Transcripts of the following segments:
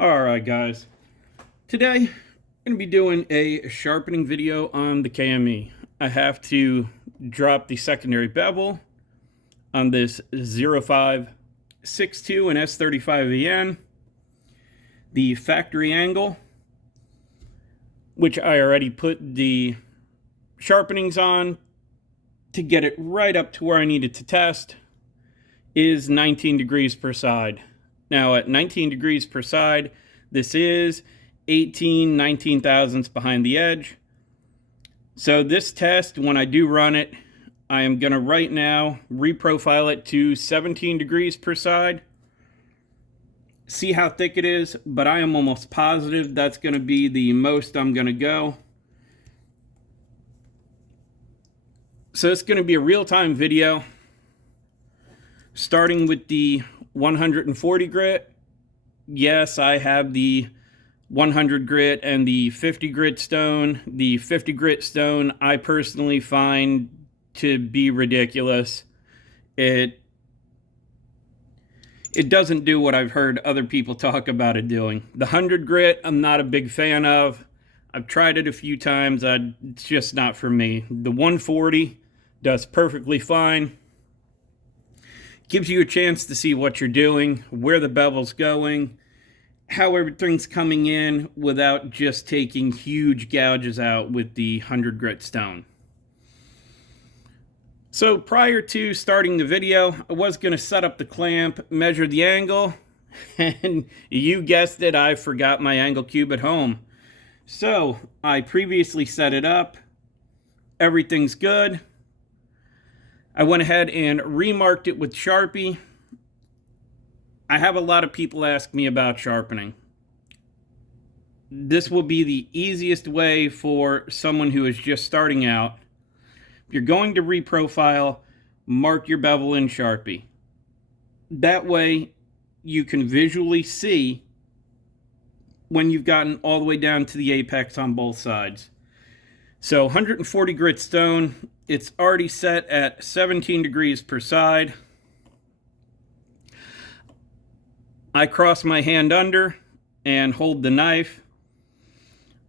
Alright guys, today I'm going to be doing a sharpening video on the KME. I have to drop the secondary bevel on this 0562 and S35VN, the factory angle, which I already put the sharpenings on to get it right up to where I need it to test, is 19 degrees per side. Now at 19 degrees per side, this is 19 thousandths behind the edge. So this test, when I do run it, I am going to right now reprofile it to 17 degrees per side. See how thick it is, but I am almost positive that's going to be the most I'm going to go. So it's going to be a real-time video, starting with the 140 grit. Yes, I have the 100 grit and the 50 grit stone. The 50 grit stone I personally find to be ridiculous. It doesn't do what I've heard other people talk about it doing. The 100 grit I'm not a big fan of. I've tried it a few times. It's just not for me. The 140 does perfectly fine. Gives you a chance to see what you're doing, where the bevel's going, how everything's coming in without just taking huge gouges out with the 100 grit stone. So prior to starting the video, I was going to set up the clamp, measure the angle, and you guessed it, I forgot my angle cube at home. So I previously set it up. Everything's good. I went ahead and remarked it with Sharpie. I have a lot of people ask me about sharpening. This will be the easiest way for someone who is just starting out. If you're going to reprofile, mark your bevel in Sharpie. That way you can visually see when you've gotten all the way down to the apex on both sides. So 140 grit stone, it's already set at 17 degrees per side. I cross my hand under and hold the knife.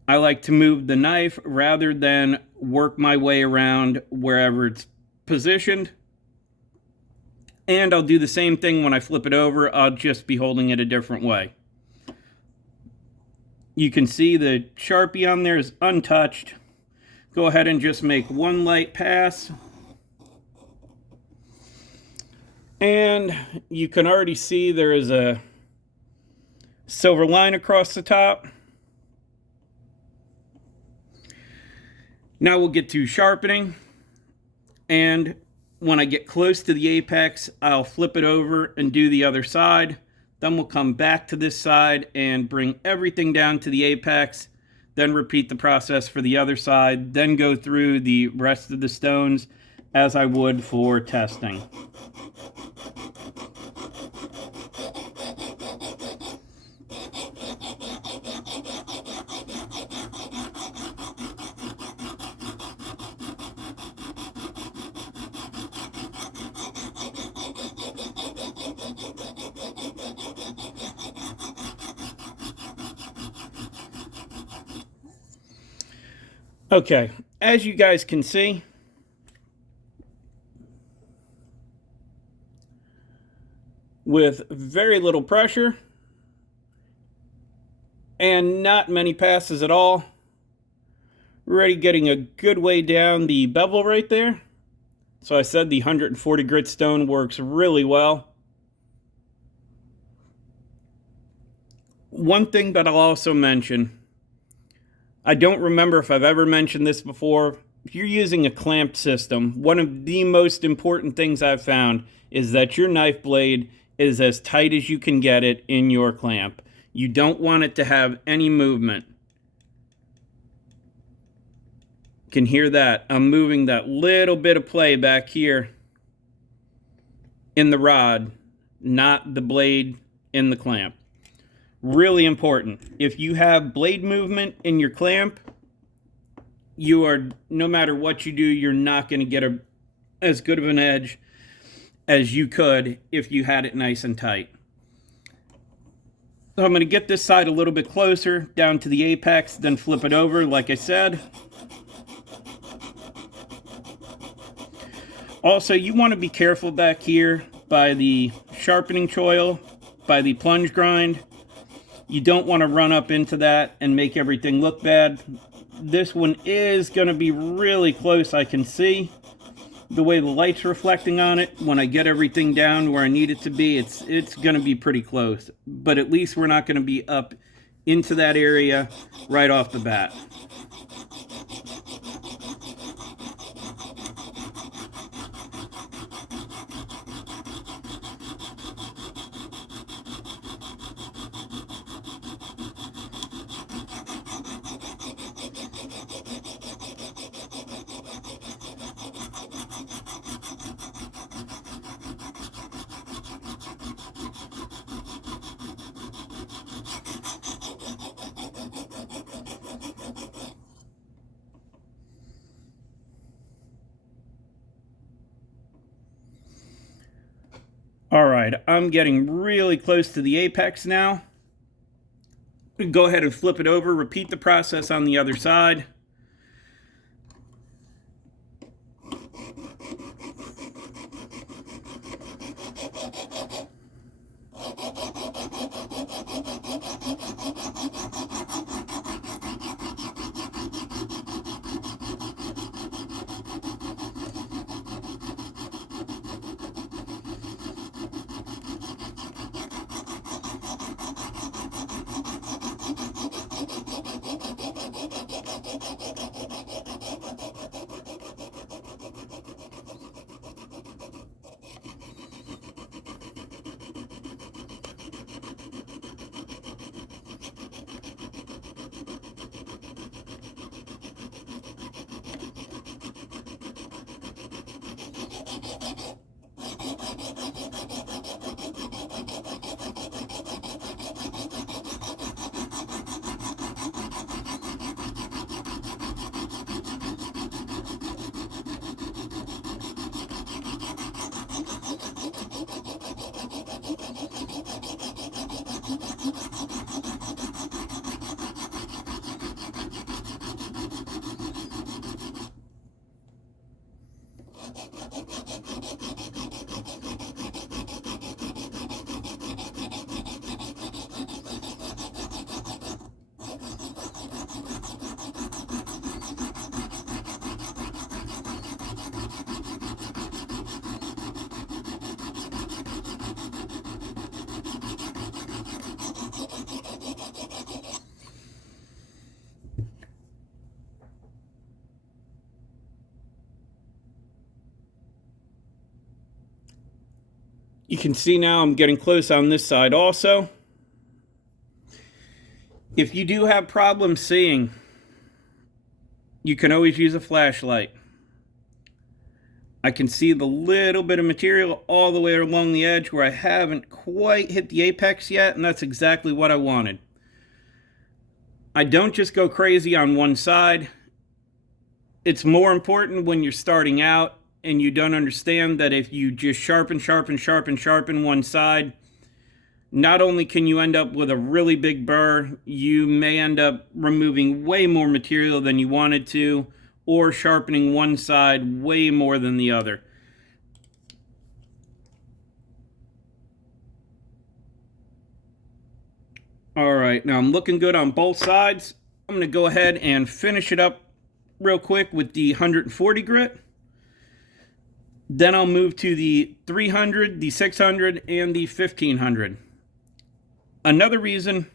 I like to move the knife rather than work my way around wherever it's positioned. And I'll do the same thing when I flip it over. I'll just be holding it a different way. You can see the Sharpie on there is untouched. Go ahead and just make one light pass. And you can already see there is a silver line across the top. Now we'll get to sharpening. And when I get close to the apex, I'll flip it over and do the other side. Then we'll come back to this side and bring everything down to the apex. Then repeat the process for the other side, then go through the rest of the stones as I would for testing. Okay, as you guys can see, with very little pressure and not many passes at all, we're already getting a good way down the bevel right there. So I said the 140 grit stone works really well. One thing that I'll also mention, I don't remember if I've ever mentioned this before. If you're using a clamp system, one of the most important things I've found is that your knife blade is as tight as you can get it in your clamp. You don't want it to have any movement. You can hear that. I'm moving that little bit of play back here in the rod, not the blade in the clamp. Really important. If you have blade movement in your clamp, you are, no matter what you do, you're not going to get as good of an edge as you could if you had it nice and tight. So I'm going to get this side a little bit closer down to the apex, then flip it over like I said. Also, you want to be careful back here by the sharpening choil, by the plunge grind. You don't want to run up into that and make everything look bad. This one is going to be really close, I can see. The way the light's reflecting on it, when I get everything down where I need it to be, it's going to be pretty close. But at least we're not going to be up into that area right off the bat. All right, I'm getting really close to the apex now. Go ahead and flip it over, repeat the process on the other side. You can see now I'm getting close on this side also. If you do have problems seeing, you can always use a flashlight. I can see the little bit of material all the way along the edge where I haven't quite hit the apex yet, and that's exactly what I wanted. I don't just go crazy on one side. It's more important when you're starting out and you don't understand that if you just sharpen one side, not only can you end up with a really big burr, you may end up removing way more material than you wanted to, or sharpening one side way more than the other. All right, now I'm looking good on both sides. I'm going to go ahead and finish it up real quick with the 140 grit. Then I'll move to the 300, the 600, and the 1500. Another reason,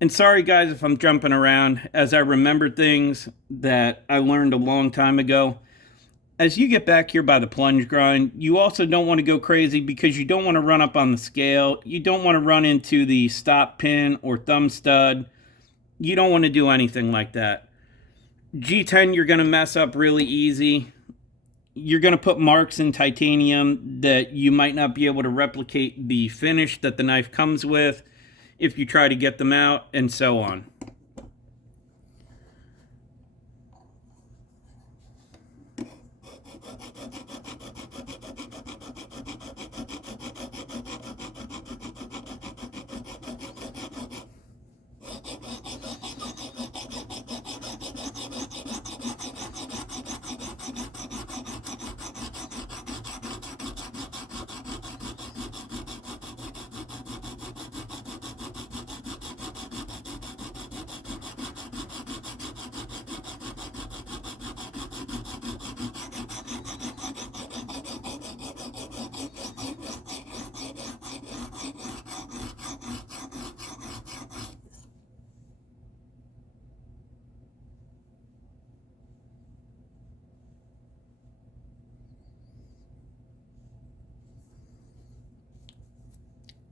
and sorry guys if I'm jumping around as I remember things that I learned a long time ago. As you get back here by the plunge grind, you also don't want to go crazy because you don't want to run up on the scale. You don't want to run into the stop pin or thumb stud. You don't want to do anything like that. G10, you're going to mess up really easy. You're going to put marks in titanium that you might not be able to replicate the finish that the knife comes with if you try to get them out, and so on.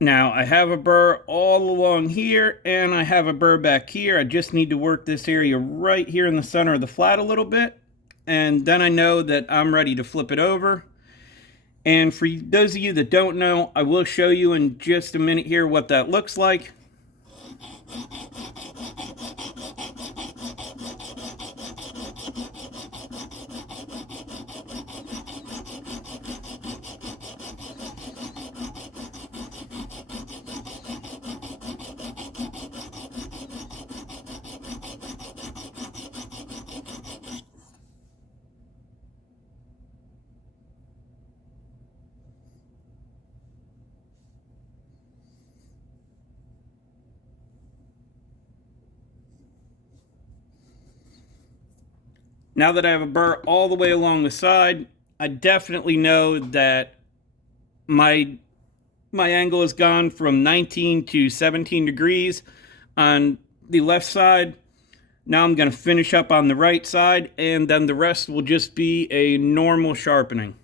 Now I have a burr all along here and I have a burr back here. I just need to work this area right here in the center of the flat a little bit, and then I know that I'm ready to flip it over. And for those of you that don't know, I will show you in just a minute here what that looks like. Now that I have a burr all the way along the side, I definitely know that my angle has gone from 19 to 17 degrees on the left side. Now I'm going to finish up on the right side, and then the rest will just be a normal sharpening.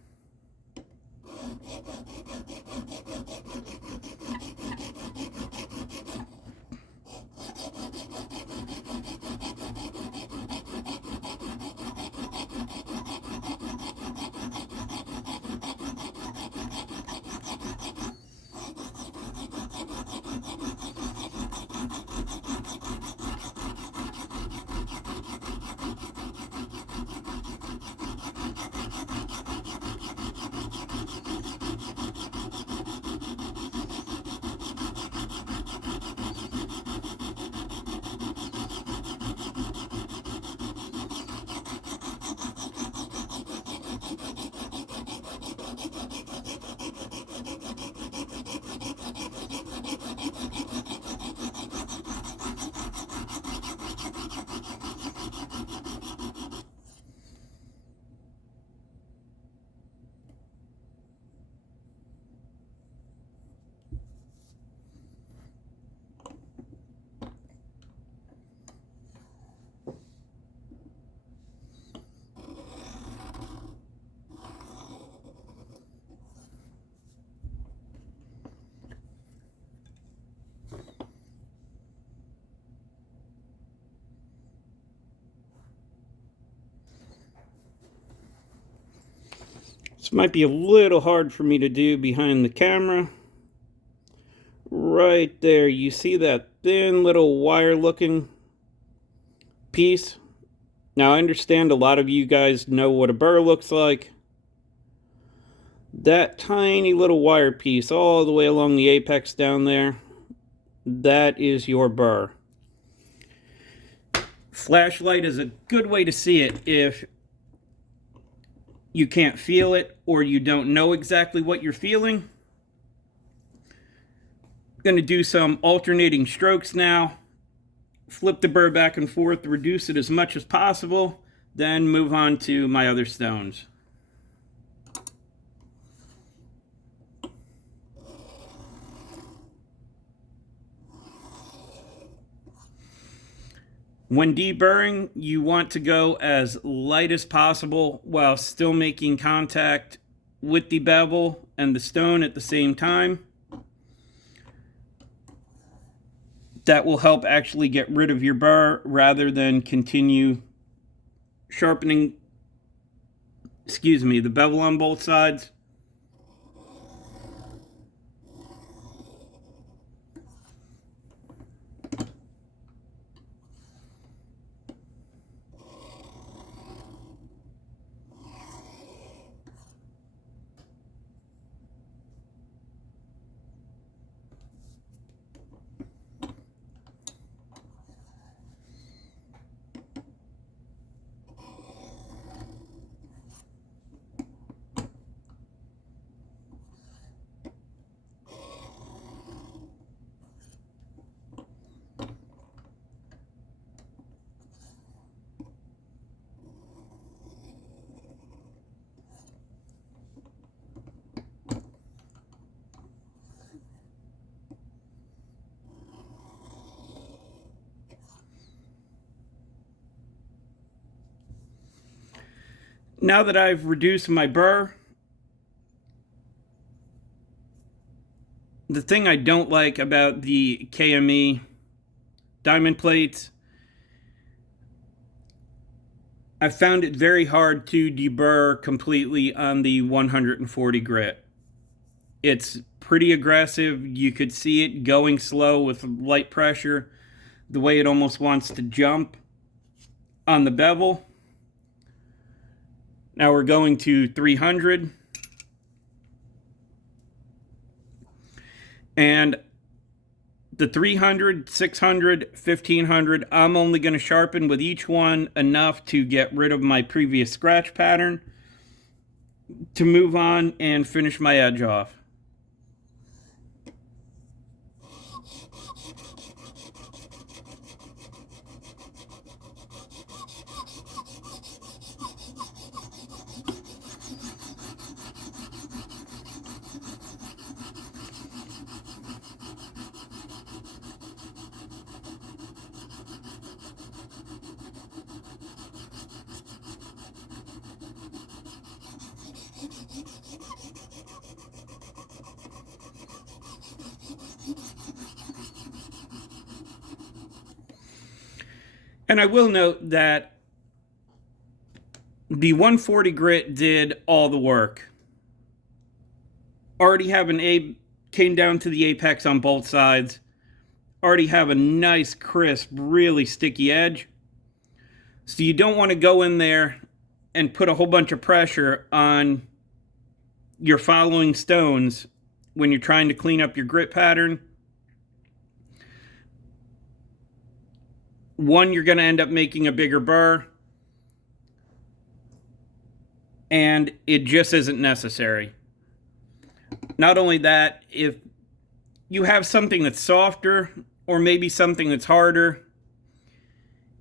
This might be a little hard for me to do behind the camera. Right there, you see that thin little wire looking piece? Now I understand a lot of you guys know what a burr looks like. That tiny little wire piece all the way along the apex down there, that is your burr. Flashlight is a good way to see it if you can't feel it or you don't know exactly what you're feeling. I'm going to do some alternating strokes now. Flip the burr back and forth to reduce it as much as possible, then move on to my other stones. When deburring, you want to go as light as possible while still making contact with the bevel and the stone at the same time. That will help actually get rid of your burr rather than continue sharpening, the bevel on both sides. Now that I've reduced my burr, the thing I don't like about the KME diamond plates, I found it very hard to deburr completely on the 140 grit. It's pretty aggressive. You could see it going slow with light pressure, the way it almost wants to jump on the bevel. Now we're going to 300. And the 300, 600, 1500, I'm only going to sharpen with each one enough to get rid of my previous scratch pattern to move on and finish my edge off. And I will note that the 140 grit did all the work. Already have came down to the apex on both sides. Already have a nice, crisp, really sticky edge. So you don't want to go in there and put a whole bunch of pressure on your following stones when you're trying to clean up your grit pattern. One, you're going to end up making a bigger burr, and it just isn't necessary. Not only that, if you have something that's softer or maybe something that's harder,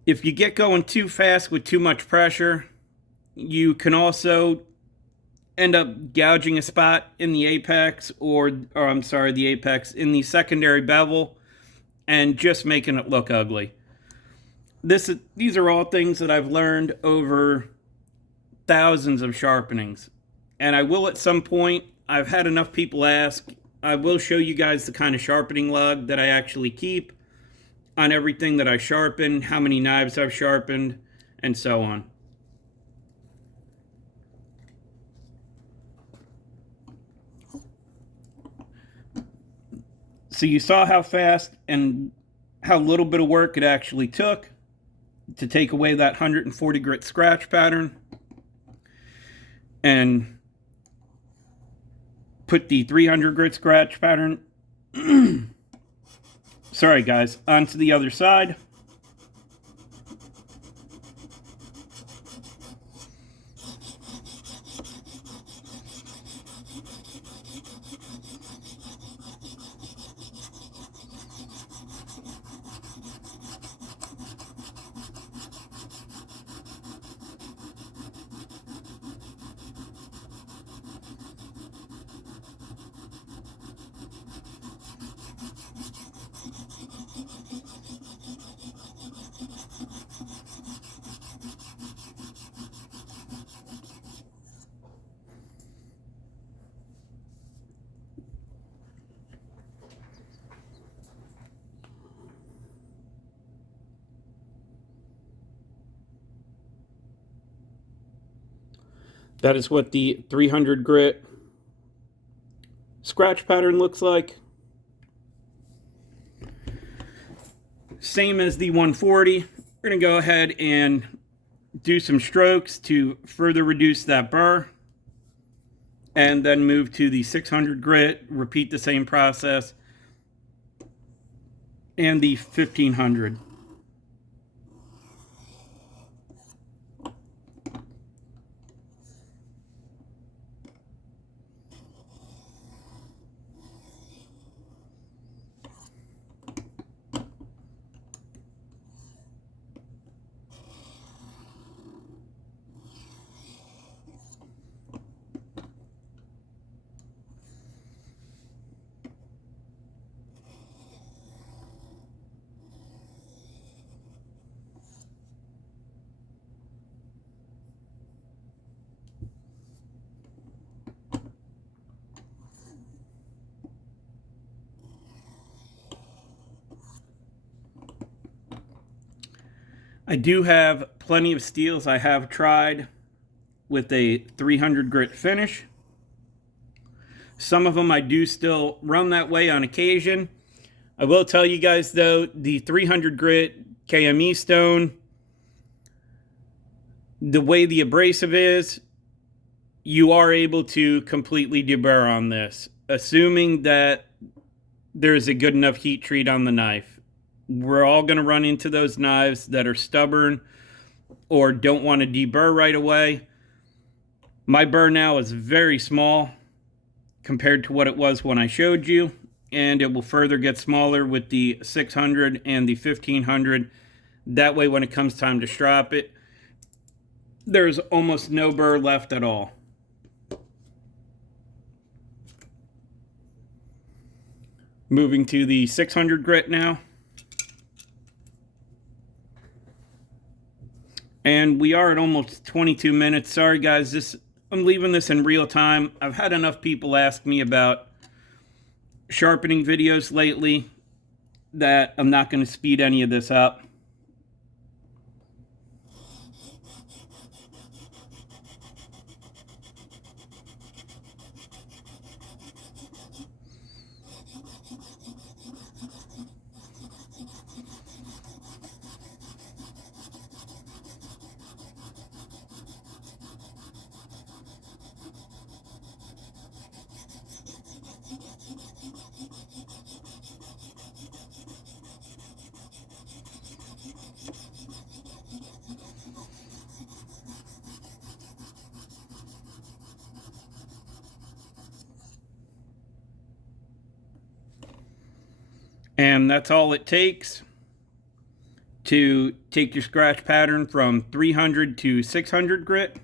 if you get going too fast with too much pressure, you can also end up gouging a spot in the apex the apex in the secondary bevel and just making it look ugly. These are all things that I've learned over thousands of sharpenings. And I will at some point, I've had enough people ask, I will show you guys the kind of sharpening log that I actually keep on everything that I sharpen, how many knives I've sharpened, and so on. So you saw how fast and how little bit of work it actually took to take away that 140 grit scratch pattern and put the 300 grit scratch pattern sorry guys, onto the other side. That is what the 300 grit scratch pattern looks like. Same as the 140. We're going to go ahead and do some strokes to further reduce that burr. And then move to the 600 grit, repeat the same process. And the 1500. I do have plenty of steels I have tried with a 300 grit finish. Some of them I do still run that way on occasion. I will tell you guys though, the 300 grit KME stone, the way the abrasive is, you are able to completely deburr on this, assuming that there's a good enough heat treat on the knife. We're all going to run into those knives that are stubborn or don't want to deburr right away. My burr now is very small compared to what it was when I showed you, and it will further get smaller with the 600 and the 1500. That way when it comes time to strap it, there's almost no burr left at all. Moving to the 600 grit now. And we are at almost 22 minutes. Sorry guys, I'm leaving this in real time. I've had enough people ask me about sharpening videos lately that I'm not going to speed any of this up. And that's all it takes to take your scratch pattern from 300 to 600 grit.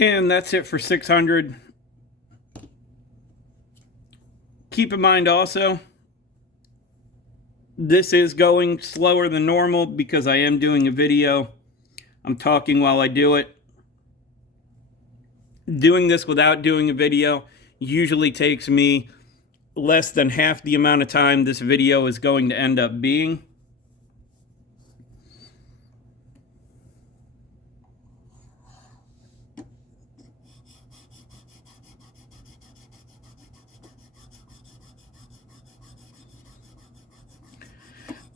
And that's it for 600. Keep in mind also, this is going slower than normal because I am doing a video. I'm talking while I do it. Doing this without doing a video usually takes me less than half the amount of time this video is going to end up being.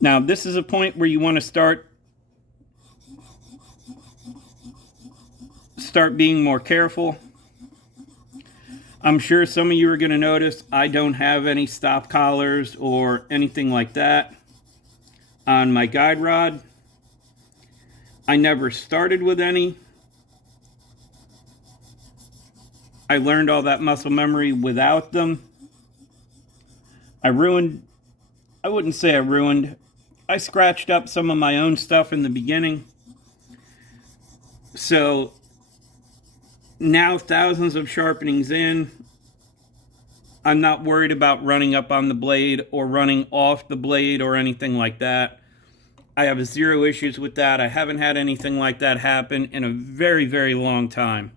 Now, this is a point where you want to start start being more careful. I'm sure some of you are going to notice I don't have any stop collars or anything like that on my guide rod. I never started with any. I learned all that muscle memory without them. I wouldn't say I ruined. I scratched up some of my own stuff in the beginning. So now, thousands of sharpenings in, I'm not worried about running up on the blade or running off the blade or anything like that. I have zero issues with that. I haven't had anything like that happen in a very, very long time.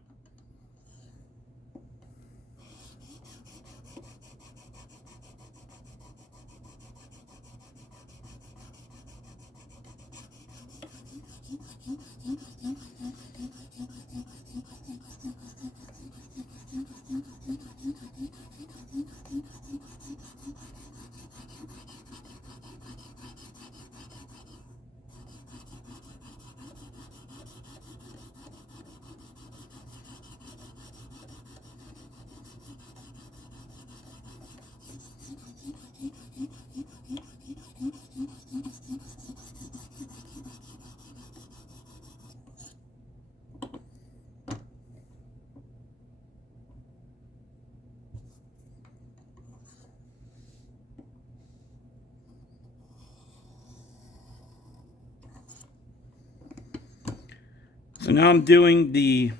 So now I'm doing the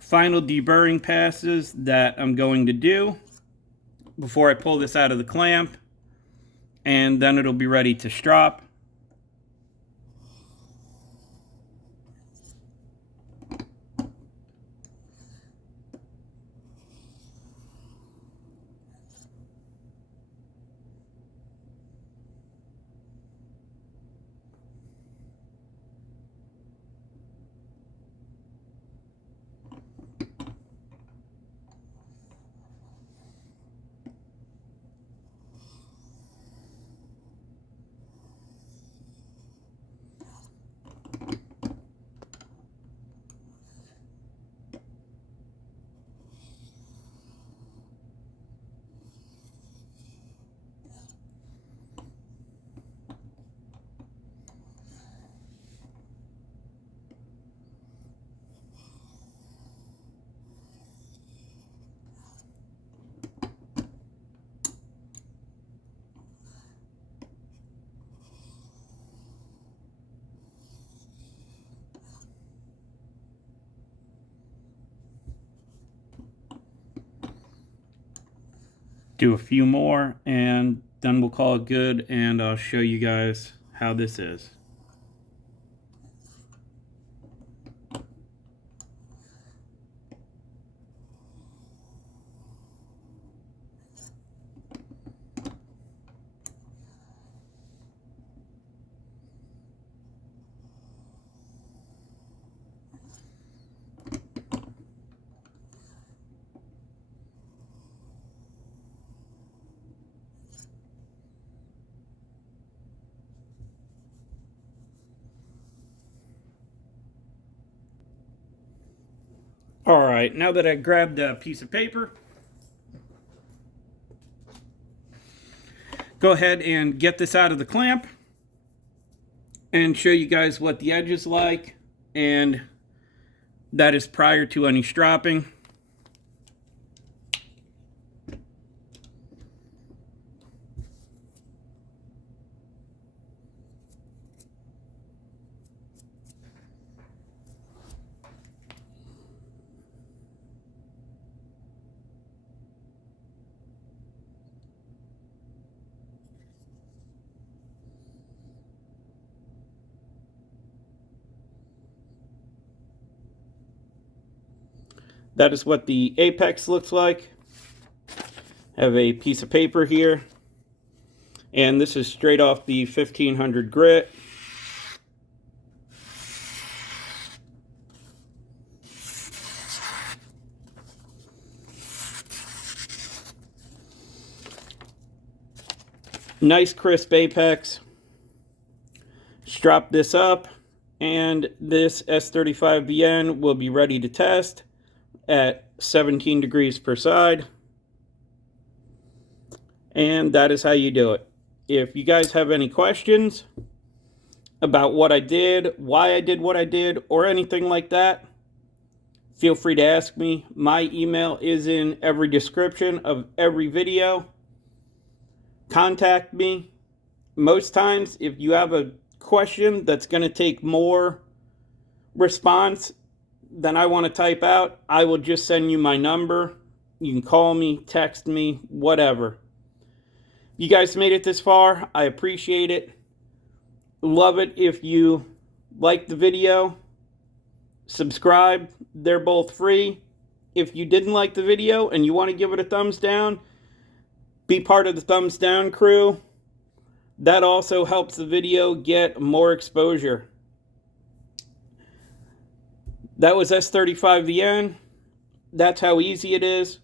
final deburring passes that I'm going to do before I pull this out of the clamp, and then it'll be ready to strop. Do a few more and then we'll call it good, and I'll show you guys how this is. Alright, now that I grabbed a piece of paper, go ahead and get this out of the clamp and show you guys what the edge is like, and that is prior to any stropping. That is what the apex looks like. I have a piece of paper here, and this is straight off the 1500 grit. Nice crisp apex. Strop this up, and this S35VN will be ready to test at 17 degrees per side. And that is how you do it. If you guys have any questions about what I did, why I did what I did, or anything like that, feel free to ask me. My email is in every description of every video. Contact me. Most times, if you have a question that's going to take more response than I want to type out, I will just send you my number. You can call me, text me, whatever. You guys made it this far. I appreciate it. Love it if you like the video. Subscribe. They're both free. If you didn't like the video and you want to give it a thumbs down, be part of the thumbs down crew. That also helps the video get more exposure. That was S35VN. That's how easy it is.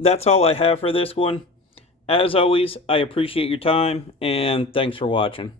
That's all I have for this one. As always, I appreciate your time, and thanks for watching.